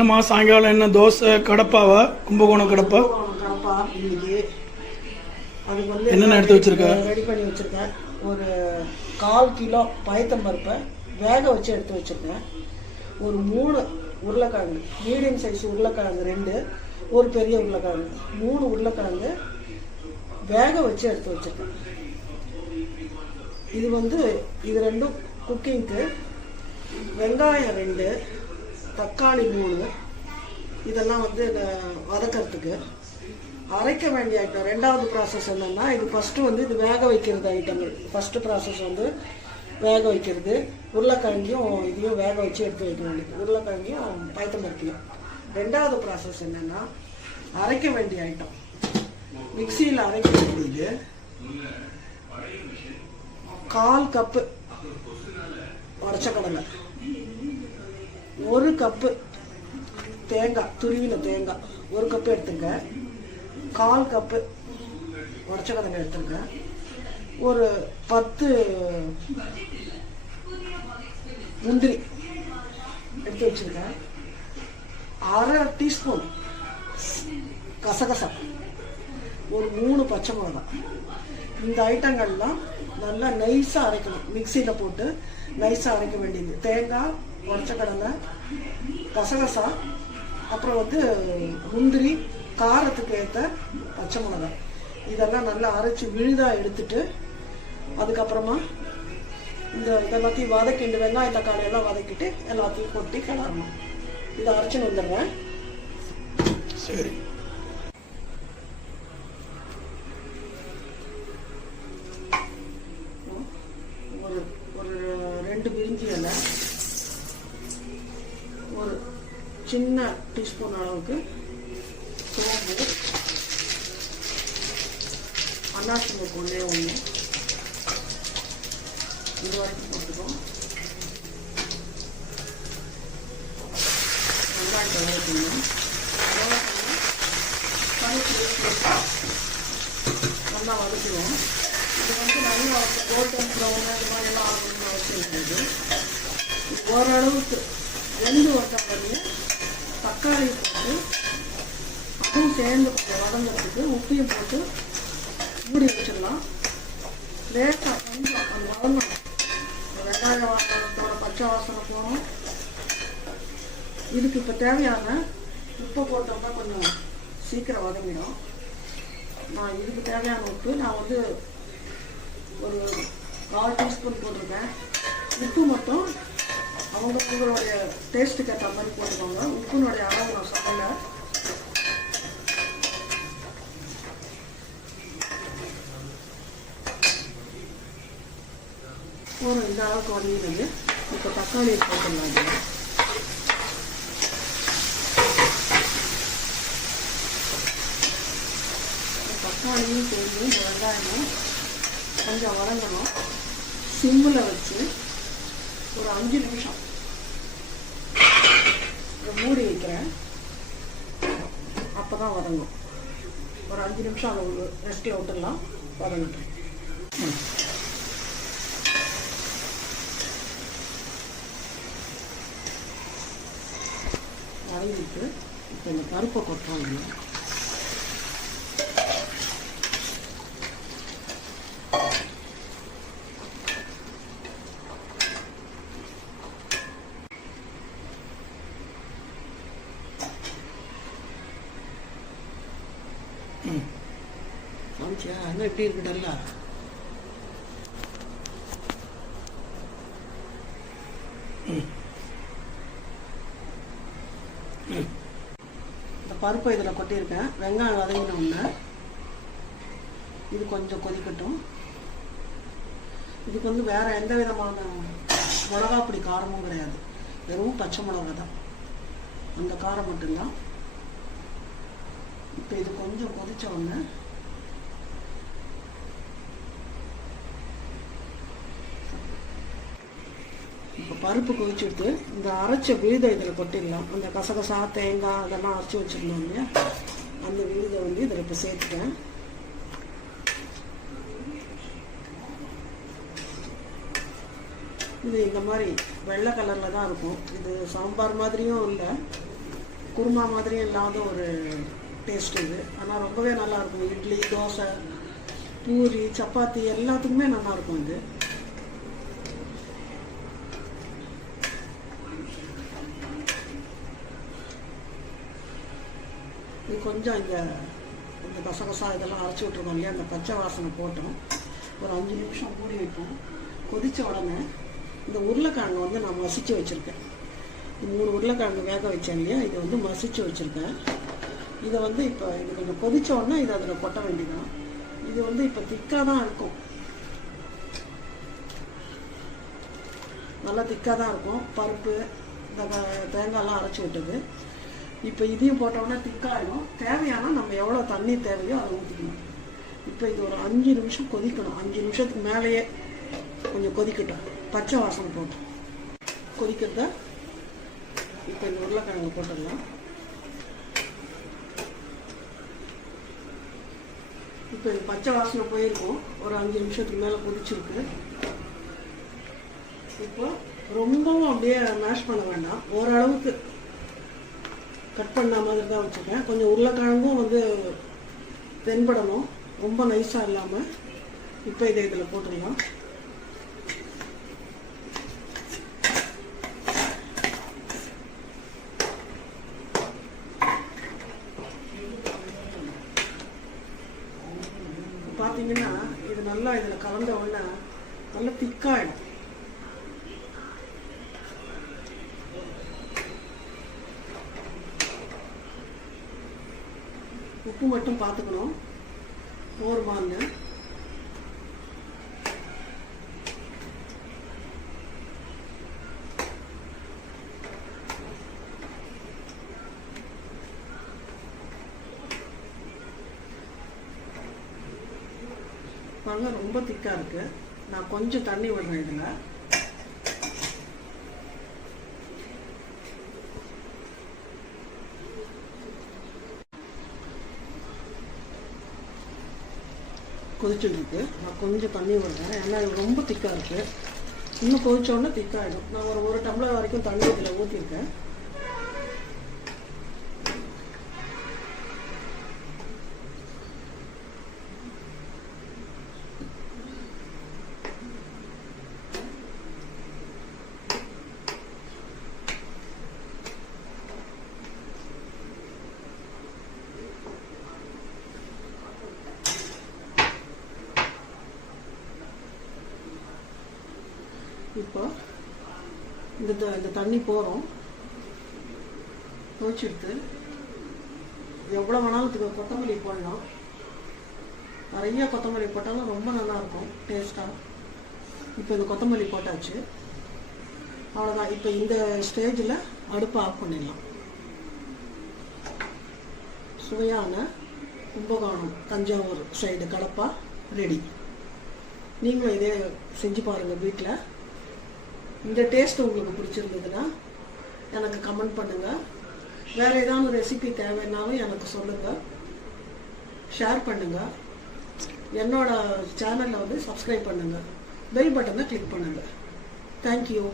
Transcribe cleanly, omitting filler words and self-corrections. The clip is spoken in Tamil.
என்னம்மா சாயங்காலம் என்ன தோசை கடப்பாவா? கும்பகோணம் கடப்பா. கடப்பா இன்னைக்கு அதுக்கு வந்து என்னென்ன எடுத்து வச்சிருக்க? ரெடி பண்ணி வச்சிருக்கேன். ஒரு 1/4 கிலோ பயத்தம்பருப்பை வேக வச்சு எடுத்து வச்சிருக்கேன். ஒரு 3 உருளைக்கிழங்கு, மீடியம் சைஸ் உருளைக்கிழங்கு 2, ஒரு பெரிய உருளைக்கிழங்கு, 3 உருளைக்கிழங்கு வேக வச்சு எடுத்து வச்சிருக்கேன். இது வந்து இது ரெண்டும் குக்கிங்க்கு. வெங்காயம் 2, தக்காளி 3, இதெல்லாம் வந்து வதக்கிறதுக்கு. அரைக்க வேண்டிய ஐட்டம் ரெண்டாவது ப்ராசஸ் என்னென்னா, இது ஃபஸ்ட்டு வந்து இது வேக வைக்கிறது ஐட்டங்கள். ஃபஸ்ட்டு ப்ராசஸ் வந்து வேக வைக்கிறது. உருளைக்கிழங்கையும் இதையும் வேக வச்சு எடுத்து வைக்க வேண்டியது, உருளைக்கிழங்கையும் பயத்தம்பருப்பையும். ரெண்டாவது ப்ராசஸ் என்னென்னா, அரைக்க வேண்டிய ஐட்டம். மிக்சியில் அரைக்க வேண்டியது 1/4 கப்பு உடச்ச கடலை, 1 கப்பு தேங்காய், துருவின தேங்காய் 1 கப்பு எடுத்துங்க. 1/4 கப்பு உடச்ச கடலை எடுத்துங்க. ஒரு 10 முந்திரி எடுத்து வச்சுருக்கேன். 1/2 டீஸ்பூன் கசகசா, ஒரு 3 பச்சை மிளகாய். இந்த ஐட்டங்கள்லாம் நல்லா நைஸாக அரைக்கணும். மிக்சியில் போட்டு நைஸாக அரைக்க வேண்டியது. தேங்காய், உடச்ச கடலை, கசகசா, அப்புறம் வந்து முந்திரி, காரத்துக்கு ஏற்ற பச்சை மிளகாய், இதெல்லாம் நல்லா அரைச்சி விழுதாக எடுத்துட்டு, அதுக்கப்புறமா இதெல்லாத்தையும் வதக்கிட்டு, வெங்காயம் தக்காளி எல்லாம் வதக்கிட்டு எல்லாத்தையும் கொட்டி கிளறணும். இதை அரைச்சின்னு வந்துடுறேன். சரி. ஒரு 2 பிரிஞ்சி இலை, ஒரு சின்ன டீஸ்பூன் அளவுக்கு சோம்பு, அன்னாசி முக்கு 1 இது வரைக்கும் போட்டுக்கோம். வெங்காயத்தை வதக்கணும். நல்லா வதக்கிடுவோம். இது வந்து நல்லா கோல்டன் ப்ரௌன் இந்த மாதிரி எல்லாம் ஆகணும்னு அவசியம் இருக்குது. ஓரளவுக்கு வெந்து வந்தாலே தக்காளி போட்டு அதுவும் சேர்ந்து வதங்கிறதுக்கு உப்பையும் போட்டு மூடி வச்சிடலாம். லேட்டாக கொஞ்சம் அது வதங்கணும். வெங்காய வாசனத்தோட பச்சை வாசனை போகணும். இதுக்கு இப்போ தேவையான உப்பை போட்டோம்னா கொஞ்சம் சீக்கிரம் வதங்கிடும். நான் இதுக்கு தேவையான உப்பு நான் வந்து ஒரு 4 டீஸ்பூன் போட்டிருக்கேன். உப்பு மட்டும் அவங்களுடைய டேஸ்ட்டுக்கு ஏற்ற மாதிரி போட்டுக்கோங்க. உப்புனுடைய அளவு நான் சொல்லலை. ஒரு இந்த அளவுக்கு வதங்கிடுது. இப்போ தக்காளியை போட்டுடலாம். தக்காளியும் சேர்ந்து இந்த வெங்காயமும் கொஞ்சம் வதங்கணும். சிம்மில் வச்சு ஒரு 5 நிமிஷம் மூடி வைக்கிறேன். அப்போ தான் வதங்கும். ஒரு 5 நிமிஷம் அதை ரெஸ்ட்டில் விட்டுடலாம். வதங்கிட்டேன். வதங்கிட்டு இப்போ இந்த பருப்பை கொட்டுறோம். சமைச்சியா? அங்கே எப்படி இருக்குடல்ல? இந்த பருப்பை இதில் கொட்டியிருக்கேன். வெங்காயம் வதங்கினோம்னா இது கொஞ்சம் கொதிக்கட்டும். இதுக்கு வந்து வேறு எந்த விதமான மிளகாப்பொடி காரமும் கிடையாது. வெறும் பச்சை மிளகா தான், அந்த காரம் மட்டும்தான். இப்போ இது கொஞ்சம் கொதிச்ச உடனே இப்போ பருப்பு கொதிச்சுட்டு இந்த அரைச்ச விழுதை இதில் கொட்டிடலாம். அந்த கசகசா, தேங்காய் அதெல்லாம் அரைச்சி வச்சுருந்தோம் இல்லையா, அந்த விழுதை வந்து இதில் இப்போ சேர்த்துட்டேன். இது இந்த மாதிரி வெள்ளை கலரில் தான் இருக்கும். இது சாம்பார் மாதிரியும் இல்லை, குருமா மாதிரியும் இல்லாத ஒரு டேஸ்ட் இது. ஆனால் ரொம்பவே நல்லாயிருக்கும். இட்லி, தோசை, பூரி, சப்பாத்தி எல்லாத்துக்குமே நல்லாயிருக்கும் இது. இது கொஞ்சம் இந்த கசகசா இதெல்லாம் அரைச்சி விட்ருக்கோம் இல்லையா, அந்த பச்சை வாசனை போட்டோம். ஒரு 5 நிமிஷம் மூடி வைப்போம். கொதித்த உடனே இந்த உருளைக்கிழங்கு வந்து நான் மசிச்சு வச்சுருக்கேன். 3 உருளைக்கிழங்கு வேக வச்சேன் இல்லையா, இதை வந்து மசிச்சு வச்சுருக்கேன். இதை வந்து இப்போ இது கொஞ்சம் கொதித்த உடனே இதை அதில் கொட்ட வேண்டியதான். இது வந்து இப்போ திக்காக தான் இருக்கும், நல்லா திக்காக தான் இருக்கும். பருப்பு இந்த தேங்காயெல்லாம் அரைச்சி விட்டது. இப்போ இதையும் போட்டோன்னா திக்காயிடும். தேவையானா நம்ம எவ்வளோ தண்ணி தேவையோ அதை ஊற்றிக்கணும். இப்போ இது ஒரு 5 நிமிஷம் கொதிக்கணும். 5 நிமிஷத்துக்கு மேலேயே கொஞ்சம் கொதிக்கட்டும். பச்சை வாசனை போட்டோம் கொதிக்கிறத இப்போ இந்த உருளைக்கிழங்கு போட்டுடலாம். இப்போ இது பச்சை வாசனை போயிருக்கும். ஒரு 5 நிமிஷத்துக்கு மேலே கொதிச்சிருக்கு. இப்போ ரொம்பவும் அப்படியே மேஷ் பண்ண வேண்டாம், ஓரளவுக்கு கட் பண்ண மாதிரி தான் வச்சுருக்கேன். கொஞ்சம் உருளைக்கிழங்கும் வந்து தென்படணும், ரொம்ப நைஸாக இல்லாமல். இப்போ இதை இதில் போட்டுடலாம். பார்த்தீங்கன்னா இது நல்லா இதில் கலந்த உடனே நல்லா திக்காயிடும். உப்பு மட்டும் பார்த்துக்கணும் போர்மான்னு. பாருங்க ரொம்ப திக்காக இருக்கு. நான் கொஞ்சம் தண்ணி விடுறேன் இதில். கொதிச்சுருக்கு. நான் கொஞ்சம் தண்ணி விடுறேன், ஏன்னா இது ரொம்ப திக்காக இருக்குது. இன்னும் கொதிச்சோடனே திக்காகிடும். நான் ஒரு டம்ளர் வரைக்கும் தண்ணி இதில் ஊற்றிருக்கேன். இப்போ இந்த தண்ணி போகிறோம், துவைச்சிடுத்து. எவ்வளோ வேணாலும் கொத்தமல்லி போடலாம். நிறைய கொத்தமல்லி போட்டாலும் ரொம்ப நல்லாயிருக்கும் டேஸ்ட்டாக. இப்போ இந்த கொத்தமல்லி போட்டாச்சு, அவ்வளோதான். இப்போ இந்த ஸ்டேஜில் அடுப்பை ஆஃப் பண்ணிடலாம். சுவையான கும்பகோணம் தஞ்சாவூர் சைடு கடப்பா ரெடி. நீங்களும் இதே செஞ்சு பாருங்கள் வீட்டில். இந்த டேஸ்ட் உங்களுக்கு பிடிச்சிருந்ததுன்னா எனக்கு கமெண்ட் பண்ணுங்கள். வேறு ஏதாவது ரெசிபி தேவைன்னாலும் எனக்கு சொல்லுங்கள், ஷேர் பண்ணுங்கள். என்னோட சேனலில் வந்து சப்ஸ்கிரைப் பண்ணுங்கள், பெல் பட்டனை கிளிக் பண்ணுங்கள். தேங்க்யூ.